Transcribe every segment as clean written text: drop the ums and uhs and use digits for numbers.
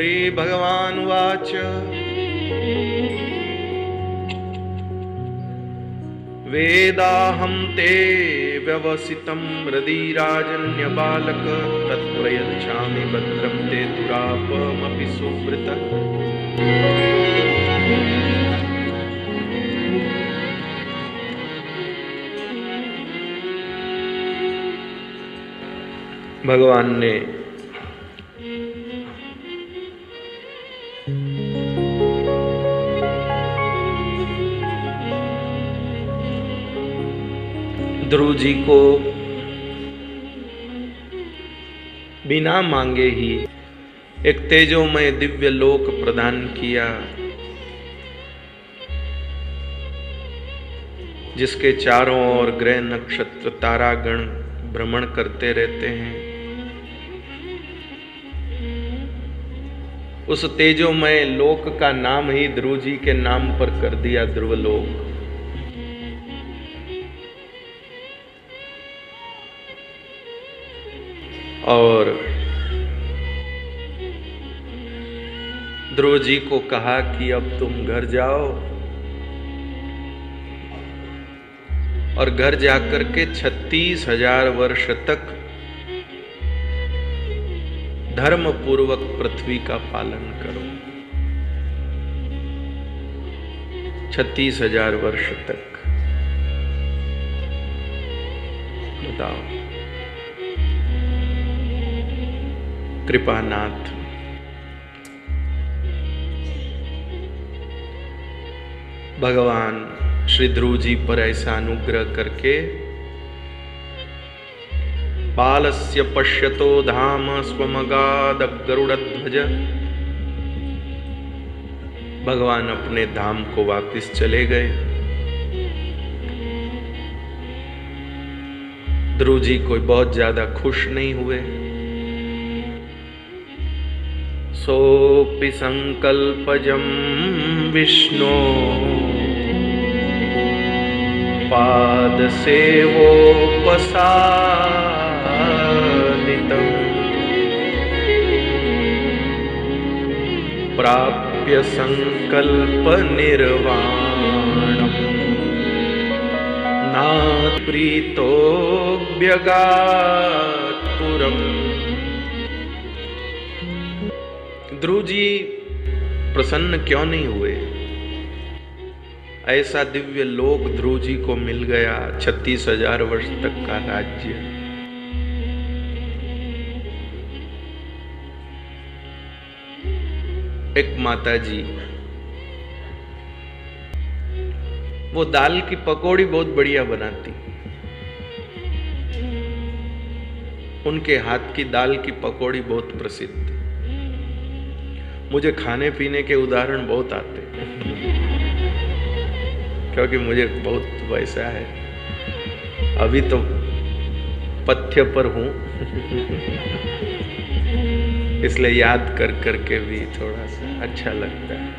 श्रीभगवानुवाच वेदाहं ते व्यवसितं हृदि राजन्यबालक तत्प्रयच्छामि भद्रं ते दुरापमपि सुवृतः। भगवान ने ध्रुव जी को बिना मांगे ही एक तेजोमय दिव्य लोक प्रदान किया, जिसके चारों ओर ग्रह नक्षत्र तारागण भ्रमण करते रहते हैं। उस तेजोमय लोक का नाम ही ध्रुव जी के नाम पर कर दिया, ध्रुवलोक। और ध्रुव जी को कहा कि अब तुम घर जाओ और घर जाकर के 36,000 वर्ष तक धर्म पूर्वक पृथ्वी का पालन करो। 36,000 वर्ष तक। बताओ, कृपानाथ भगवान श्री ध्रुव जी पर ऐसा अनुग्रह करके बालस्य पश्यतो धाम स्वमगाद गरुड़ध्वज, भगवान अपने धाम को वापस चले गए। ध्रुव जी कोई बहुत ज्यादा खुश नहीं हुए। सोपि संकल्पजं विष्णो पादसेवोपसादितं प्राप्य संकल्प निर्वाणम् नाप्रीतोऽभ्यगात् पुरम्। ध्रुव जी प्रसन्न क्यों नहीं हुए? ऐसा दिव्य लोक ध्रुव जी को मिल गया, 36,000 वर्ष तक का राज्य। एक माता जी, वो दाल की पकौड़ी बहुत बढ़िया बनाती। उनके हाथ की दाल की पकौड़ी बहुत प्रसिद्ध। मुझे खाने पीने के उदाहरण बहुत आते क्योंकि मुझे बहुत वैसा है। अभी तो पथ्य पर हूं इसलिए याद कर करके भी थोड़ा सा अच्छा लगता है।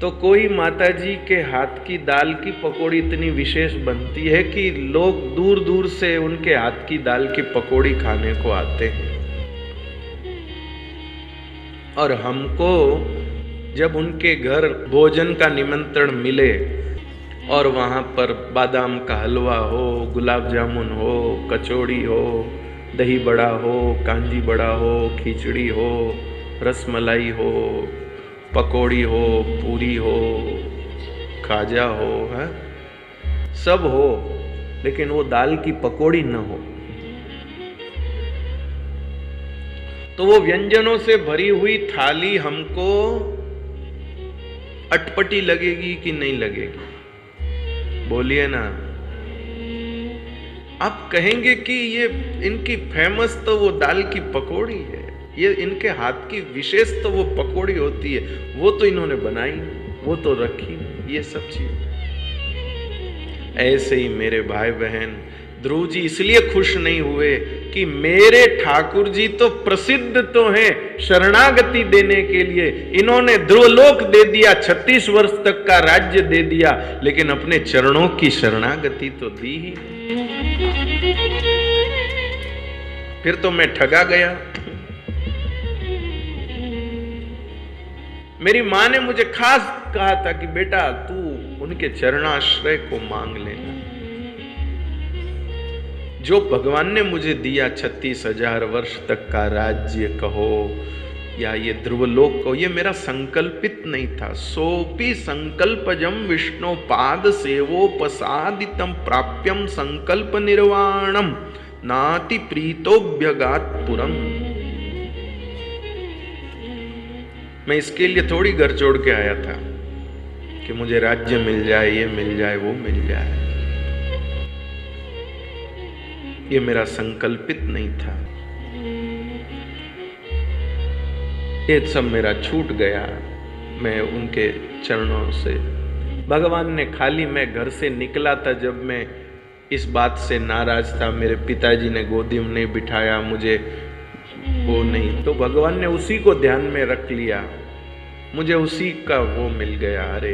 तो कोई माताजी के हाथ की दाल की पकौड़ी इतनी विशेष बनती है कि लोग दूर दूर से उनके हाथ की दाल की पकौड़ी खाने को आते हैं। और हमको जब उनके घर भोजन का निमंत्रण मिले और वहाँ पर बादाम का हलवा हो, गुलाब जामुन हो, कचौड़ी हो, दही बड़ा हो, कांजी बड़ा हो, खिचड़ी हो, रसमलाई हो, पकौड़ी हो, पूरी हो, खाजा हो, है सब हो, लेकिन वो दाल की पकौड़ी न हो, तो वो व्यंजनों से भरी हुई थाली हमको अटपटी लगेगी कि नहीं लगेगी? बोलिए ना। आप कहेंगे कि ये इनकी फेमस तो वो दाल की पकौड़ी है, ये इनके हाथ की विशेष तो वो पकौड़ी होती है, वो तो इन्होंने बनाई, वो तो रखी, ये सब चीज। ऐसे ही मेरे भाई बहन, ध्रुव जी इसलिए खुश नहीं हुए कि मेरे ठाकुर जी तो प्रसिद्ध तो हैं शरणागति देने के लिए, इन्होंने ध्रुवलोक दे दिया, 36 वर्ष तक का राज्य दे दिया, लेकिन अपने चरणों की शरणागति तो दी ही। फिर तो मैं ठगा गया। मेरी माँ ने मुझे खास कहा था कि बेटा तू उनके चरणाश्रय को मांग लेना। जो भगवान ने मुझे दिया 36,000 वर्ष तक का राज्य कहो या ये ध्रुवलोक कहो, ये मेरा संकल्पित नहीं था। सोपि संकल्पजम विष्णु पाद सेवोपसादितम प्राप्यम संकल्प निर्वाणम नाति प्रीतोभ्यगात पुरम। मैं इसके लिए थोड़ी घर छोड़ के आया था कि मुझे राज्य मिल जाए, ये मिल जाए, वो मिल जाए। ये मेरा संकल्पित नहीं था। ये सब मेरा छूट गया। मैं उनके चरणों से, भगवान ने खाली, मैं घर से निकला था जब मैं इस बात से नाराज था, मेरे पिताजी ने गोदी में नहीं बिठाया, मुझे वो नहीं, तो भगवान ने उसी को ध्यान में रख लिया, मुझे उसी का वो मिल गया। अरे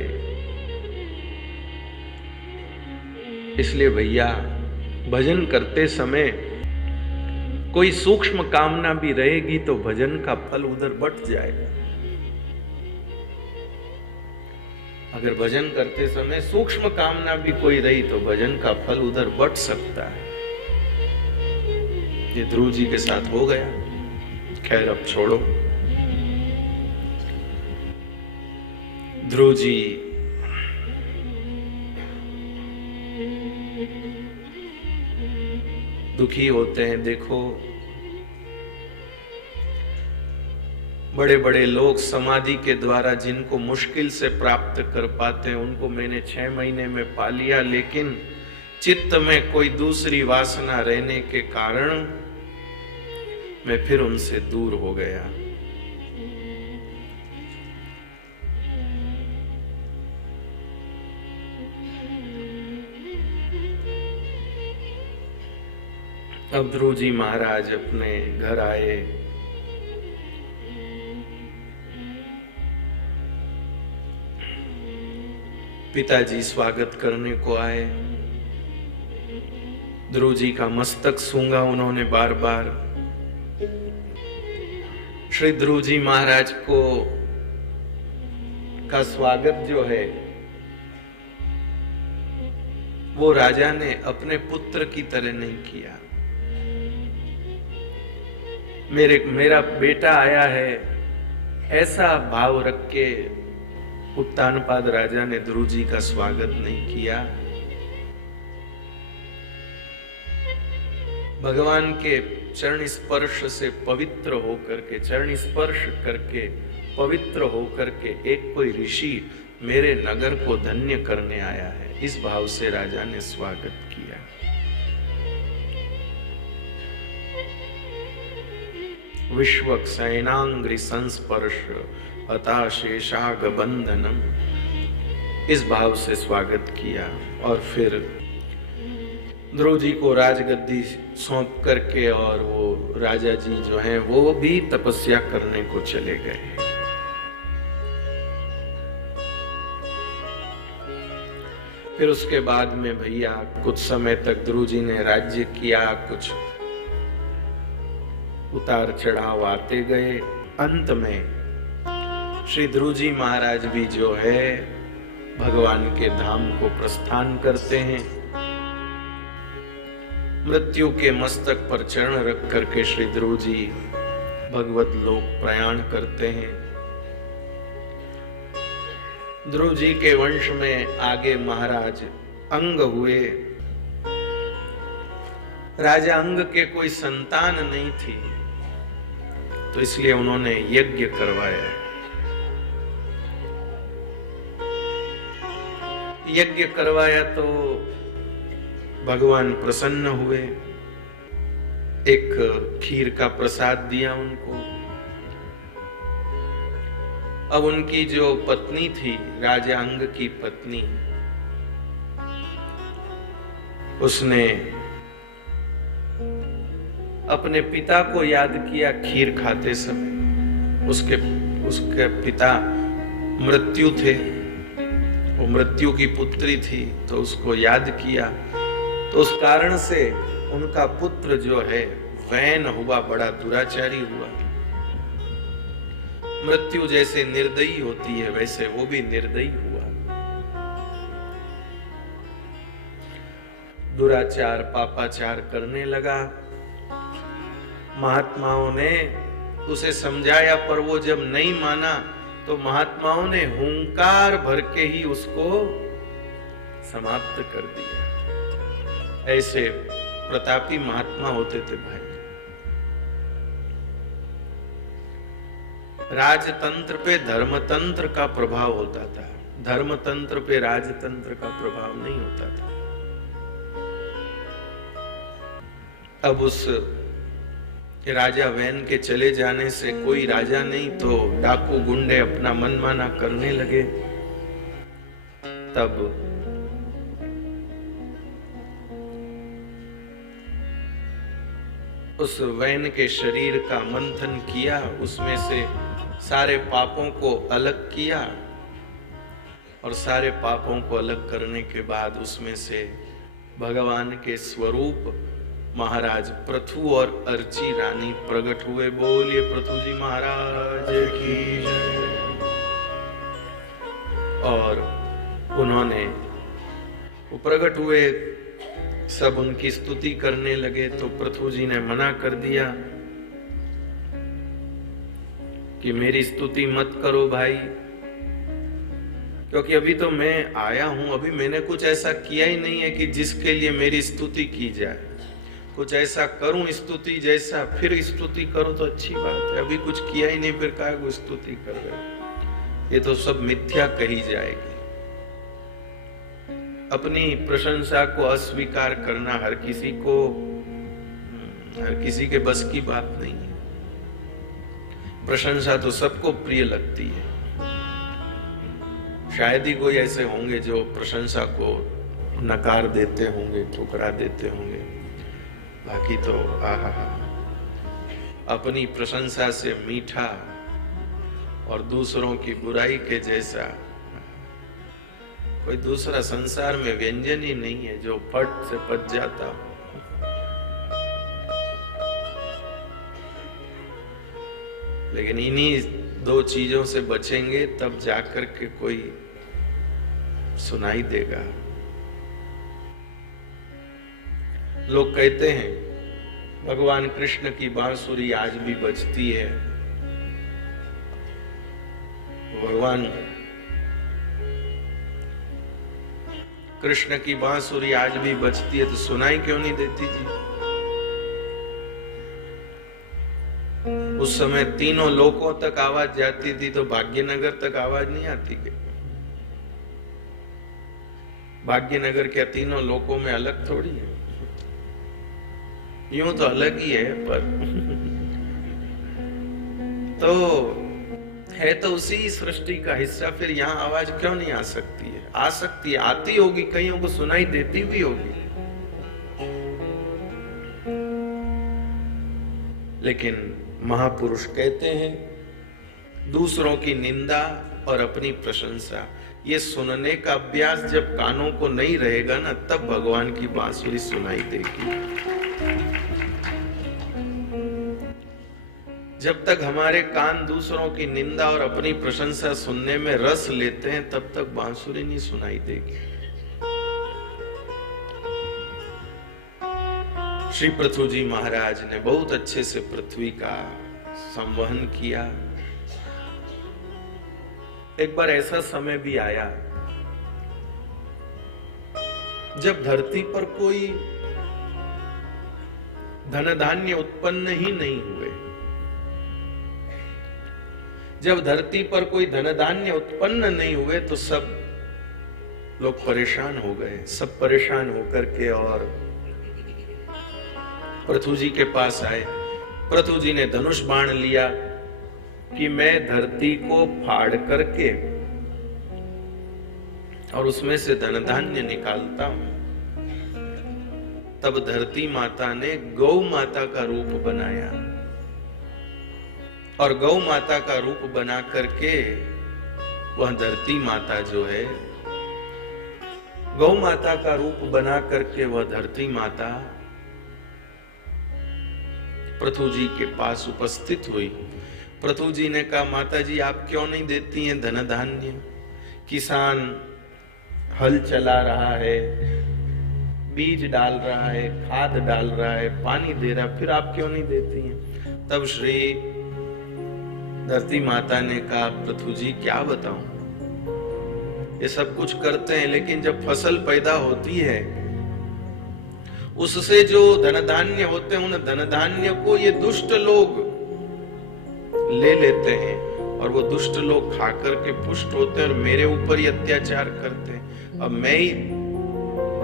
इसलिए भैया भजन करते समय कोई सूक्ष्म कामना भी रहेगी तो भजन का फल उधर बट जाएगा। अगर भजन करते समय सूक्ष्म कामना भी कोई रही तो भजन का फल उधर बट सकता है। ये ध्रुव जी के साथ हो गया। खैर अब छोड़ो। ध्रुव जी दुखी होते हैं। देखो बड़े बड़े लोग समाधि के द्वारा जिनको मुश्किल से प्राप्त कर पाते हैं उनको मैंने 6 महीने में पा लिया, लेकिन चित्त में कोई दूसरी वासना रहने के कारण मैं फिर उनसे दूर हो गया। अब ध्रुव जी महाराज अपने घर आए। पिताजी स्वागत करने को आए। ध्रुव जी का मस्तक सूंघा उन्होंने बार बार। श्री ध्रुव जी महाराज को का स्वागत जो है वो राजा ने अपने पुत्र की तरह नहीं किया। मेरा बेटा आया है ऐसा भाव रख के उत्तानपाद राजा ने ध्रुव जी का स्वागत नहीं किया। भगवान के चरण स्पर्श से पवित्र होकर के, चरण स्पर्श करके पवित्र होकर के एक कोई ऋषि मेरे नगर को धन्य करने आया है, इस भाव से राजा ने स्वागत किया। विश्वक्सेनांग्रि संस्पर्श अताशेषाग बंधनम, इस भाव से स्वागत किया। और फिर ध्रुव जी को राजगद्दी सौंप करके और वो राजा जी जो हैं वो भी तपस्या करने को चले गए। फिर उसके बाद में भैया कुछ समय तक ध्रुव जी ने राज्य किया, कुछ उतार चढ़ाव आते गए। अंत में श्री ध्रुव जी महाराज भी जो है भगवान के धाम को प्रस्थान करते हैं। मृत्यु के मस्तक पर चरण रख करके श्री ध्रुव जी भगवत लोक प्रयाण करते हैं। ध्रुव जी के वंश में आगे महाराज अंग हुए। राजा अंग के कोई संतान नहीं थी तो इसलिए उन्होंने यज्ञ करवाया। यज्ञ करवाया तो भगवान प्रसन्न हुए, एक खीर का प्रसाद दिया उनको। अब उनकी जो पत्नी थी, राजा अंग की पत्नी, उसने अपने पिता को याद किया खीर खाते समय। उसके पिता मृत्यु थे, वो मृत्यु की पुत्री थी, तो उसको याद किया। तो उस कारण से उनका पुत्र जो है वैन हुआ, बड़ा दुराचारी हुआ। मृत्यु जैसे निर्दयी होती है वैसे वो भी निर्दयी हुआ। दुराचार पापाचार करने लगा। महात्माओं ने उसे समझाया, पर वो जब नहीं माना तो महात्माओं ने हुंकार भर के ही उसको समाप्त कर दिया। ऐसे प्रतापी महात्मा होते थे भाई। राजतंत्र पे धर्मतंत्र का प्रभाव होता था, धर्मतंत्र पे राजतंत्र का प्रभाव नहीं होता था। अब उस राजा वैन के चले जाने से कोई राजा नहीं तो डाकू गुंडे अपना मनमाना करने लगे। तब उस वैन के शरीर का मंथन किया, उसमें से सारे पापों को अलग किया और सारे पापों को अलग करने के बाद उसमें से भगवान के स्वरूप महाराज पृथु और अर्ची रानी प्रकट हुए। बोलिए पृथु जी महाराज की जय। और उन्होंने वो प्रकट हुए, सब उनकी स्तुति करने लगे। तो पृथु जी ने मना कर दिया कि मेरी स्तुति मत करो भाई, क्योंकि अभी तो मैं आया हूं, अभी मैंने कुछ ऐसा किया ही नहीं है कि जिसके लिए मेरी स्तुति की जाए। कुछ ऐसा करूं स्तुति जैसा, फिर स्तुति करो तो अच्छी बात है। अभी कुछ किया ही नहीं, फिर काहे को स्तुति कर रहे? ये तो सब मिथ्या कही जाएगी। अपनी प्रशंसा को अस्वीकार करना हर किसी के बस की बात नहीं है। प्रशंसा तो सबको प्रिय लगती है। शायद ही कोई ऐसे होंगे जो प्रशंसा को नकार देते होंगे, ठुकरा देते होंगे। बाकी तो आहा, अपनी प्रशंसा से मीठा और दूसरों की बुराई के जैसा कोई दूसरा संसार में व्यंजन ही नहीं है जो फट से पच जाता हो। लेकिन इन्हीं दो चीजों से बचेंगे तब जाकर के कोई सुनाई देगा। लोग कहते हैं भगवान कृष्ण की बांसुरी आज भी बजती है। भगवान कृष्ण की बांसुरी आज भी बजती है तो सुनाई क्यों नहीं देती जी? उस समय तीनों लोकों तक आवाज जाती थी, तो भाग्यनगर तक आवाज नहीं आती क्या? भाग्यनगर क्या तीनों लोकों में अलग थोड़ी है? यूं तो अलग ही है, पर तो है तो उसी सृष्टि का हिस्सा। फिर यहाँ आवाज क्यों नहीं आ सकती है? आ सकती है, आती होगी, कईयों को सुनाई देती भी होगी। लेकिन महापुरुष कहते हैं दूसरों की निंदा और अपनी प्रशंसा, ये सुनने का अभ्यास जब कानों को नहीं रहेगा ना, तब भगवान की बांसुरी सुनाई देगी। जब तक हमारे कान दूसरों की निंदा और अपनी प्रशंसा सुनने में रस लेते हैं, तब तक बांसुरी नहीं सुनाई देगी। श्री पृथु जी महाराज ने बहुत अच्छे से पृथ्वी का संवहन किया। एक बार ऐसा समय भी आया जब धरती पर कोई धन धान्य उत्पन्न ही नहीं हुए। जब धरती पर कोई धन धान्य उत्पन्न नहीं हुए तो सब लोग परेशान हो गए। सब परेशान होकर के और पृथु जी के पास आए। पृथु जी ने धनुष बाण लिया कि मैं धरती को फाड़ करके और उसमें से धन धान्य निकालता हूं। तब धरती माता ने गौ माता का रूप बनाया और गौ माता का रूप बना करके वह धरती माता जो है, गौ माता का रूप बना करके वह धरती माता पृथु जी के पास उपस्थित हुई पृथु जी ने कहा, माता जी आप क्यों नहीं देती हैं धन धान्य? किसान हल चला रहा है, बीज डाल रहा है, खाद डाल रहा है, पानी दे रहा है, फिर आप क्यों नहीं देती हैं? तब श्री धरती माता ने कहा, पृथु जी क्या बताऊं, ये सब कुछ करते हैं, लेकिन जब फसल पैदा होती है उससे जो धन धान्य होते हैं, उन धन धान्य को ये दुष्ट लोग ले लेते हैं और वो दुष्ट लोग खा करके पुष्ट होते हैं और मेरे ऊपर ही अत्याचार करते हैं। अब मैं ही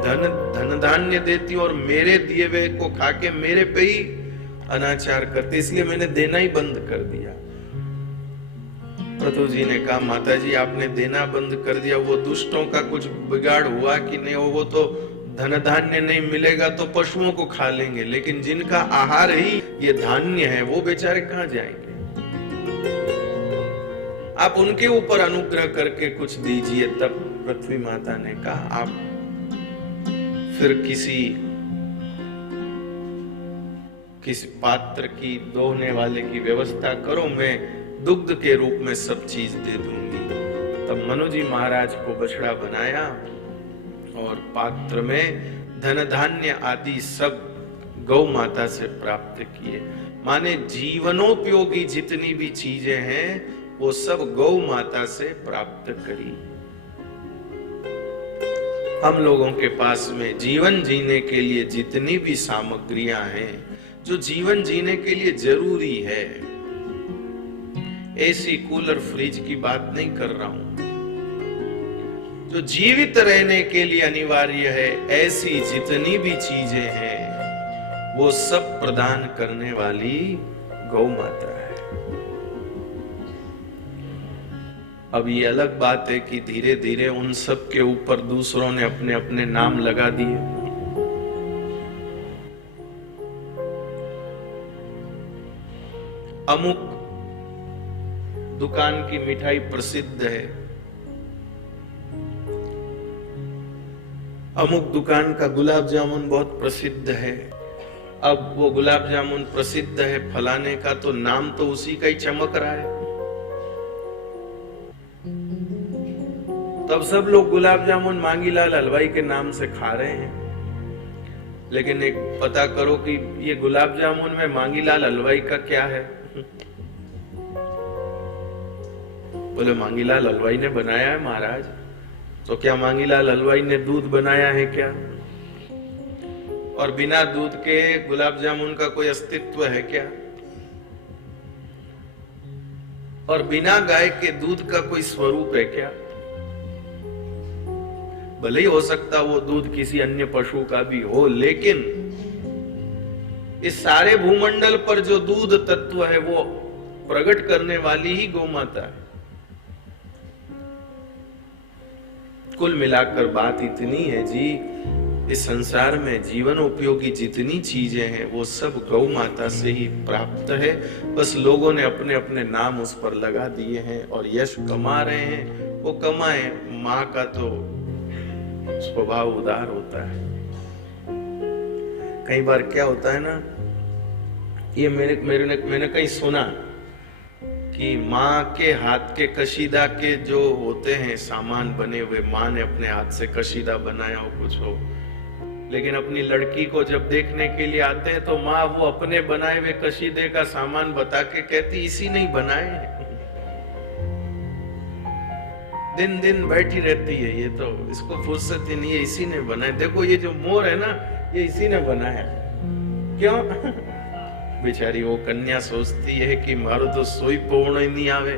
धन धान्य देती हूँ और मेरे दिए हुए को खा के मेरे पे ही अनाचार करते, इसलिए मैंने देना ही बंद कर दिया। पृथु जी ने कहा, माता जी आपने देना बंद कर दिया, वो दुष्टों का कुछ बिगाड़ हुआ कि नहीं? वो तो धन धान्य नहीं मिलेगा तो पशुओं को खा लेंगे, लेकिन जिनका आहार ही ये धान्य है वो बेचारे कहां जाएंगे? आप उनके ऊपर अनुग्रह करके कुछ दीजिए। तब पृथ्वी माता ने कहा, आप फिर किसी पात्र की दोहने वाले की व्यवस्था करो, मैं दुग्ध के रूप में सब चीज दे दूंगी। तब मनु जी महाराज को बछड़ा बनाया और पात्र में धन धान्य आदि सब गौ माता से प्राप्त किए। माने जीवनोपयोगी जितनी भी चीजें हैं वो सब गौ माता से प्राप्त करी। हम लोगों के पास में जीवन जीने के लिए जितनी भी सामग्रियां हैं, जो जीवन जीने के लिए जरूरी है, एसी कूलर फ्रिज की बात नहीं कर रहा हूं, जो जीवित रहने के लिए अनिवार्य है, ऐसी जितनी भी चीजें हैं वो सब प्रदान करने वाली गौ माता है। अब ये अलग बात है कि धीरे धीरे उन सब के ऊपर दूसरों ने अपने अपने नाम लगा दिए। अमुक दुकान की मिठाई प्रसिद्ध है, अमुक दुकान का गुलाब जामुन बहुत प्रसिद्ध है। अब वो गुलाब जामुन प्रसिद्ध है फलाने का, तो नाम तो उसी का ही चमक रहा है। तब सब लोग गुलाब जामुन मांगीलाल हलवाई के नाम से खा रहे हैं, लेकिन एक पता करो कि ये गुलाब जामुन में मांगीलाल हलवाई का क्या है? बोले मांगीलाल हलवाई ने बनाया है महाराज। तो क्या मांगीलाल हलवाई ने दूध बनाया है क्या? और बिना दूध के गुलाब जामुन का कोई अस्तित्व है क्या? और बिना गाय के दूध का कोई स्वरूप है क्या? भले ही हो सकता वो दूध किसी अन्य पशु का भी हो, लेकिन इस सारे भूमंडल पर जो दूध तत्व है वो प्रकट करने वाली ही गौ माता है। कुल मिलाकर बात इतनी है जी, इस संसार में जीवन उपयोगी जितनी चीजें हैं वो सब गौ माता से ही प्राप्त है। बस लोगों ने अपने अपने नाम उस पर लगा दिए हैं और यश कमा रहे हैं। वो कमाए, माँ का तो स्वभाव उदार होता है। कई बार क्या होता है ना, ये मैंने कहीं सुना कि माँ के हाथ के कशीदा के जो होते हैं सामान बने हुए, माँ ने अपने हाथ से कशीदा बनाया हो कुछ हो, लेकिन अपनी लड़की को जब देखने के लिए आते हैं तो माँ वो अपने बनाए हुए कशीदे का सामान बता के कहती इसी नहीं बनाए। दिन दिन बैठी रहती है, ये तो इसको फुर्सत ही नहीं है, इसी ने बनाया। देखो ये जो मोर है ना, ये इसी ने बनाया। क्यों? बेचारी वो कन्या सोचती है कि मारो तो सोई पूर्ण ही नहीं आवे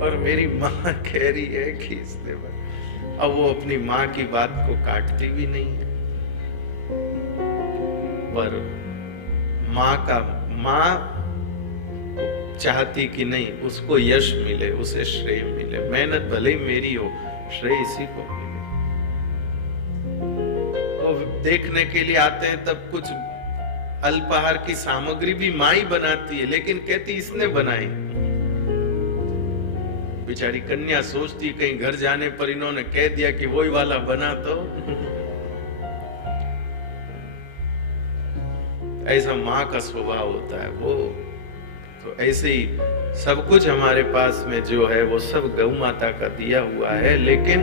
और मेरी माँ कह रही है कि इसने बनाया। अब वो अपनी माँ की बात को काटती भी नहीं है, पर माँ चाहती कि नहीं उसको यश मिले, उसे श्रेय मिले, मेहनत भले ही मेरी हो, श्रेय इसी को मिले। तो देखने के लिए आते हैं तब कुछ अल्पाहार की सामग्री भी माँ ही बनाती है, लेकिन कहती इसने बनाई। बेचारी कन्या सोचती कहीं घर जाने पर इन्होंने कह दिया कि वही वाला बना तो ऐसा माँ का स्वभाव होता है। वो तो ऐसे ही सब कुछ हमारे पास में जो है वो सब गौ माता का दिया हुआ है, लेकिन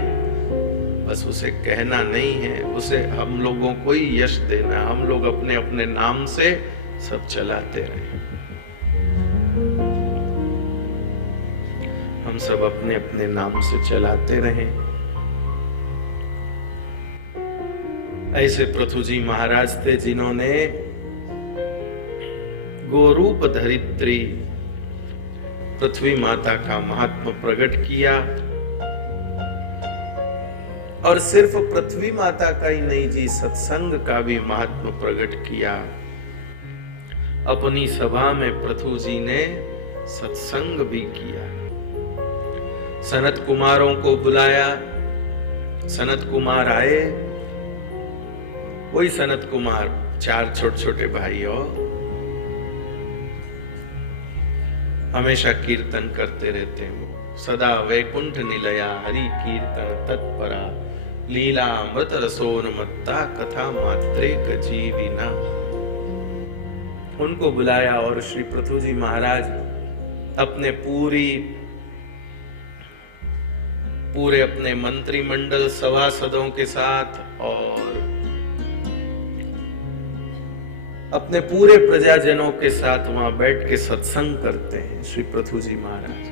बस उसे कहना नहीं है, उसे हम लोगों को ही यश देना। हम लोग अपने अपने नाम से सब चलाते रहे, हम सब अपने अपने नाम से चलाते रहे। ऐसे पृथु जी महाराज थे जिन्होंने गोरूप धरित्री पृथ्वी माता का महात्मा प्रकट किया, और सिर्फ पृथ्वी माता का ही नहीं जी, सत्संग का भी महात्मा प्रकट किया। अपनी सभा में पृथु जी ने सत्संग भी किया। सनत कुमारों को बुलाया, सनत कुमार आए। वही सनत कुमार, 4 छोटे छोटे भाई, और हमेशा कीर्तन करते रहते हैं। वो सदा वैकुंठ निलया हरि कीर्तन तत्परा, लीला अमृत रसोन्मत्ता कथा मात्रेक जीविना। उनको बुलाया और श्री पृथु जी महाराज अपने पूरे अपने मंत्रिमंडल सभासदों के साथ और अपने पूरे प्रजाजनों के साथ वहां बैठ के सत्संग करते हैं श्री पृथु जी महाराज।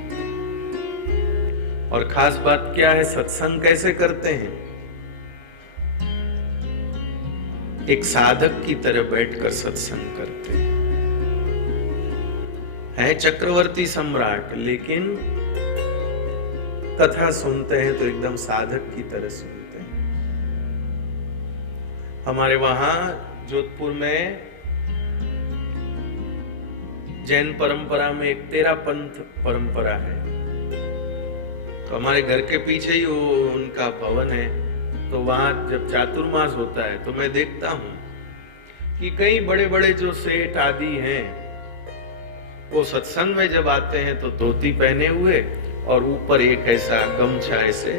और खास बात क्या है, सत्संग कैसे करते हैं? एक साधक की तरह बैठकर सत्संग करते हैं। चक्रवर्ती सम्राट, लेकिन कथा सुनते हैं तो एकदम साधक की तरह सुनते हैं। हमारे वहां जोधपुर में जैन परंपरा में एक 13 पंथ परंपरा है, तो हमारे घर के पीछे ही वो उनका भवन है। तो वहां जब चातुर्मास होता है तो मैं देखता हूं कि कई बड़े बड़े जो सेठ आदि हैं वो सत्संग में जब आते हैं तो धोती पहने हुए और ऊपर एक ऐसा गमछा ऐसे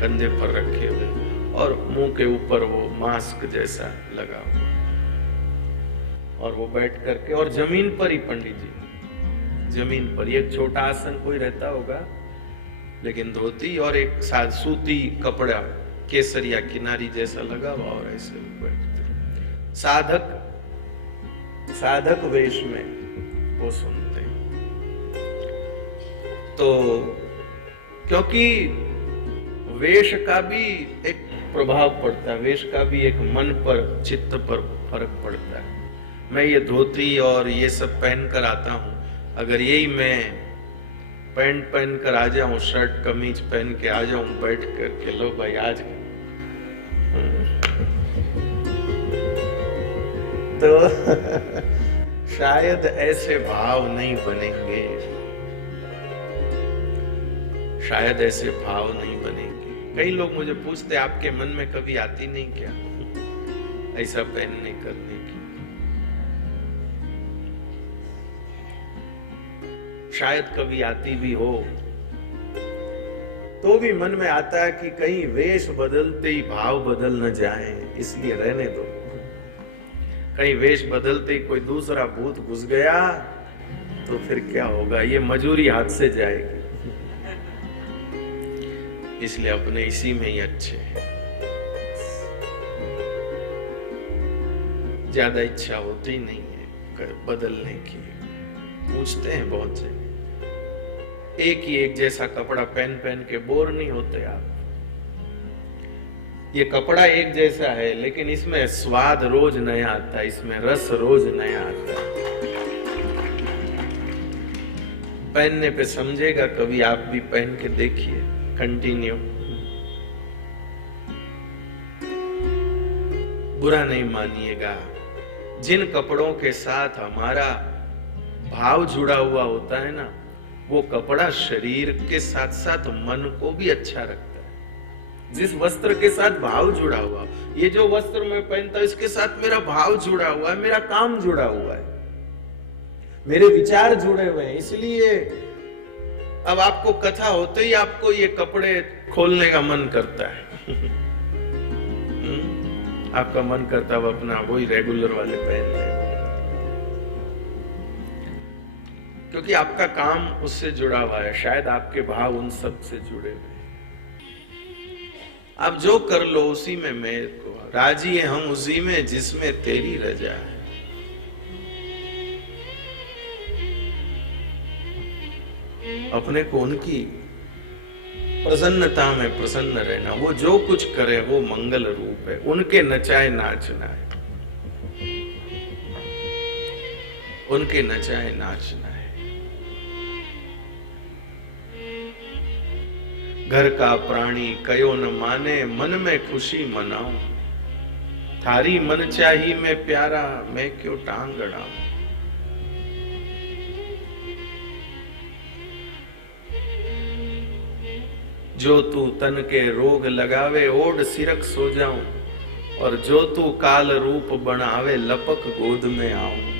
कंधे पर रखे हुए और मुंह के ऊपर वो मास्क जैसा लगा हुआ, और वो बैठ करके, और जमीन पर ही पंडित जी, जमीन पर एक छोटा आसन कोई रहता होगा, लेकिन धोती और एक सूती कपड़ा केसरिया किनारी जैसा लगा हुआ, और ऐसे बैठते साधक वेश में वो सुनते। तो क्योंकि वेश का भी एक प्रभाव पड़ता है, वेश का भी एक मन पर, चित्त पर फर्क पड़ता है। मैं ये धोती और ये सब पहन कर आता हूं, अगर यही मैं पैंट पहन कर आ जाऊं, शर्ट कमीज पहन के आ जाऊं, बैठ कर के लो भाई आज तो शायद ऐसे भाव नहीं बनेंगे, शायद ऐसे भाव नहीं बनेंगे। कई लोग मुझे पूछते, आपके मन में कभी आती नहीं क्या ऐसा पहनने करने की? शायद कभी आती भी हो, तो भी मन में आता है कि कहीं वेश बदलते ही भाव बदल न जाए, इसलिए रहने दो। कहीं वेश बदलते ही कोई दूसरा भूत घुस गया तो फिर क्या होगा, ये मजूरी हाथ से जाएगी। इसलिए अपने इसी में ही अच्छे हैं। ज्यादा इच्छा होती नहीं है बदलने की। पूछते हैं बहुत से, एक ही एक जैसा कपड़ा पहन पहन के बोर नहीं होते आप? ये कपड़ा एक जैसा है, लेकिन इसमें स्वाद रोज नया आता है, इसमें रस रोज नया आता है। पहनने पे समझेगा, कभी आप भी पहन के देखिए, कंटिन्यू। बुरा नहीं मानिएगा, जिन कपड़ों के साथ हमारा भाव जुड़ा हुआ होता है ना, वो कपड़ा शरीर के साथ साथ मन को भी अच्छा रखता है। जिस वस्त्र के साथ भाव जुड़ा हुआ, ये जो वस्त्र मैं पहनता हूं इसके साथ मेरा भाव जुड़ा हुआ है, मेरा काम जुड़ा हुआ है, मेरे विचार जुड़े हुए हैं। इसलिए अब आपको कथा होते ही आपको ये कपड़े खोलने का मन करता है। आपका मन करता है अपना वही रेगुलर वाले पहन ले। क्योंकि आपका काम उससे जुड़ा हुआ है, शायद आपके भाव उन सब से जुड़े हुए हैं। आप जो कर लो उसी में मेरे को राजी है, हम उसी में जिसमें तेरी रजा है। अपने को उनकी प्रसन्नता में प्रसन्न रहना, वो जो कुछ करे वो मंगल रूप है, उनके नचाए नाचना है, उनके नचाए नाचना है। घर का प्राणी कयो न माने, मन में खुशी मनाऊं, थारी मन चाही में प्यारा, मैं क्यों टांग अड़ाऊं। जो तू तन के रोग लगावे, ओढ़ सिरक सो जाऊं, और जो तू काल रूप बनावे, लपक गोद में आऊं।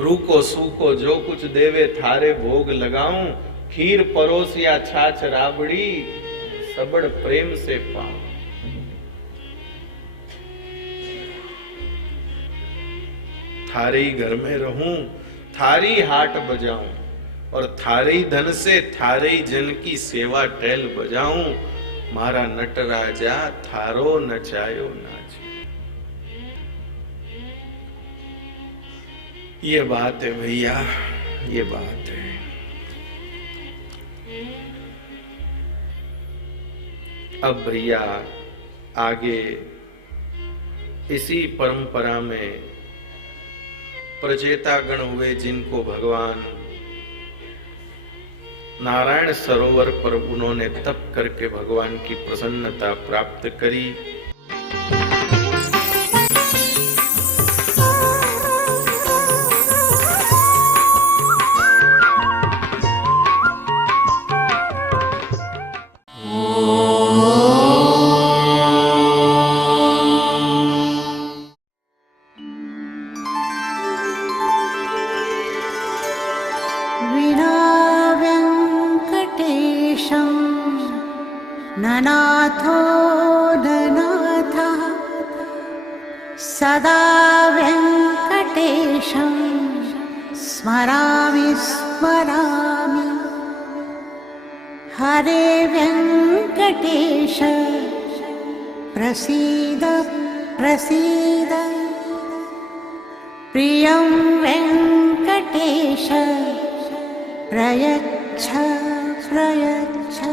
रूको सूको जो कुछ देवे, थारे भोग लगाऊं, खीर परोस या छाछ राबड़ी, सबड़ प्रेम से पाऊं। थारे ही घर में रहूं, थारी हाट बजाऊं, और थारे ही धन से थारे ही जन की सेवा टैल बजाऊं। मारा नटराजा थारो नचायो नाच। ये बात है भैया, ये बात है। अब भैया आगे इसी परंपरा में प्रचेता गण हुए, जिनको भगवान नारायण सरोवर पर उन्होंने तप करके भगवान की प्रसन्नता प्राप्त करी। ननाथो ननाथः सदा वेङ्कटेशं स्मरामि स्मरामि। हरे वेङ्कटेश प्रसीद प्रसीद। प्रियं वेङ्कटेश प्रयच्छ प्रयच्छ।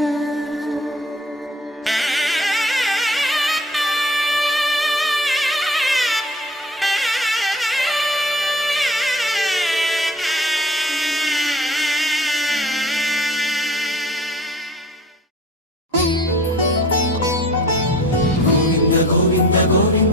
Govinda, Govinda, Govinda.